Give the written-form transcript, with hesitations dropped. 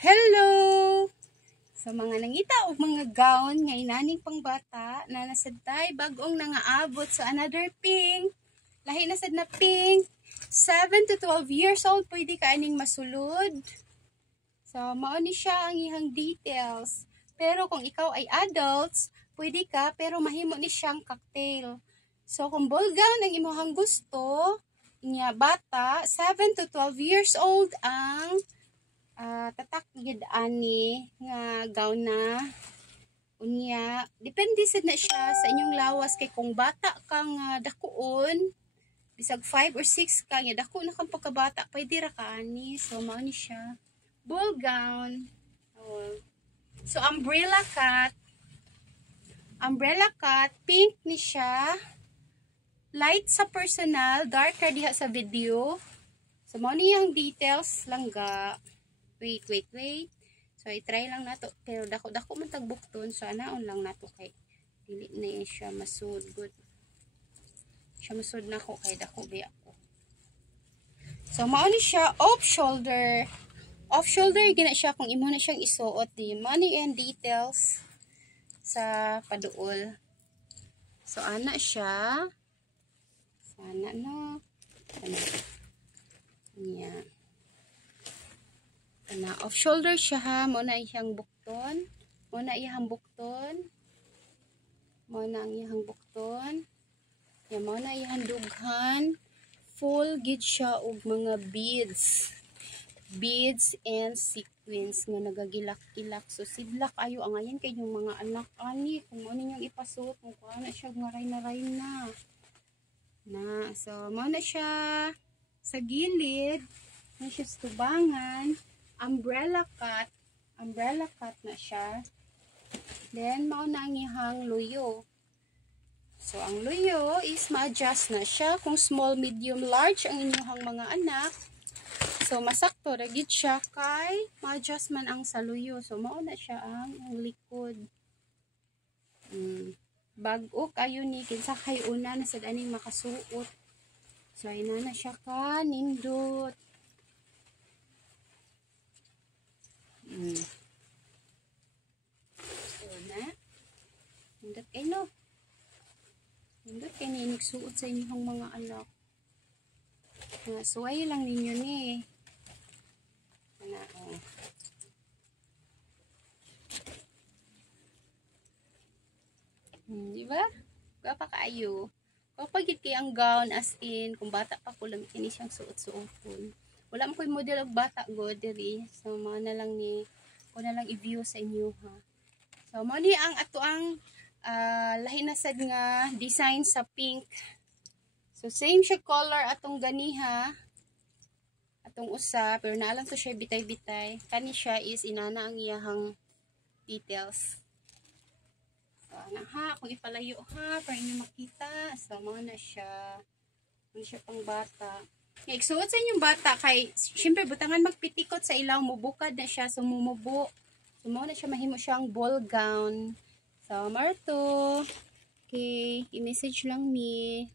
Hello! Sa mga nangita o mga gown ngay naning pangbata na nasadtay bagong nangaabot sa another pink. Lahi na sad na pink. 7 to 12 years old pwede ka aning masulod. So mao ni siya ang ihang details. Pero kung ikaw ay adults, pwede ka pero mahimo ni siyang cocktail. So kung ball gown ang imong gusto, inya bata 7 to 12 years old ang tatak gid ani nga gown na unya depende sad na siya sa inyong lawas kay kung bata ka nga dakuon bisag 5 or 6 ka nya dako na kang pagkabata pwede ra ka ani. So mao ni siya ball gown. So umbrella cut pink ni siya, light sa personal, dark ra diha sa video. So mao ni yang details langga. Wait. So, i-try lang nato. Pero dako man tagbukton. So, anaon lang nato kay dili na siya masud. Good. Siya masud na ko kay dako biya ko. So, mao ni siya off shoulder. Off shoulder, gina siya kung imo na siyang isuot. Di money and details sa paduol. So, ana siya. Sana no. Yan. Na off shoulder siya ha, mo na iyang bukton, mo na iyang bukton, mo na ang iyang bukton, yan mo na iyang dughan, full gid siya og mga beads and sequins nga nagagilak-kilak. So sidlak ayo ang ayan kay yung mga anak ani kung ano ninyong ipasuot mo ko na siya ngaray na so mo na siya sa gilid na siya sa tubangan. Umbrella cut na siya. Then, mao na ang ihang luyo. So, ang luyo is ma-adjust na siya. Kung small, medium, large ang inyong mga anak. So, masakto. Ragit siya kay ma-adjust man ang sa luyo. So, mao na siya ang likod. Bag-o kayo ni kinsa kay una na sad aning makasuot. So, ina na siya ka nindot. So na hindot kay no hindot kay ni nagsuot sa inyong mga anak suway lang ninyo ni na diba gapa kaayo kapag kay ang gown as in kung bata pa ko lang kini siyang suot-suoton. Wala mo ko'y model og bata go diri. So mo na lang ni ko na lang i-view sa inyo ha. So mo ni ang ato ang lahi na sad nga design sa pink. So same siya color atong ganiha. Atong usa pero naa lang to siya bitay-bitay. Kani siya is inana ang iyahang details. So ana ha kung ipalayo ha para inyo makita. So mo na siya. Ano siya pang bata. Igsuot sa inyong bata kay syempre butangan magpitikot sa ilaw mubukad na siya so mumubo. So mo na siya mahimo siyang ball gown. So marto. Okay, i-message lang ni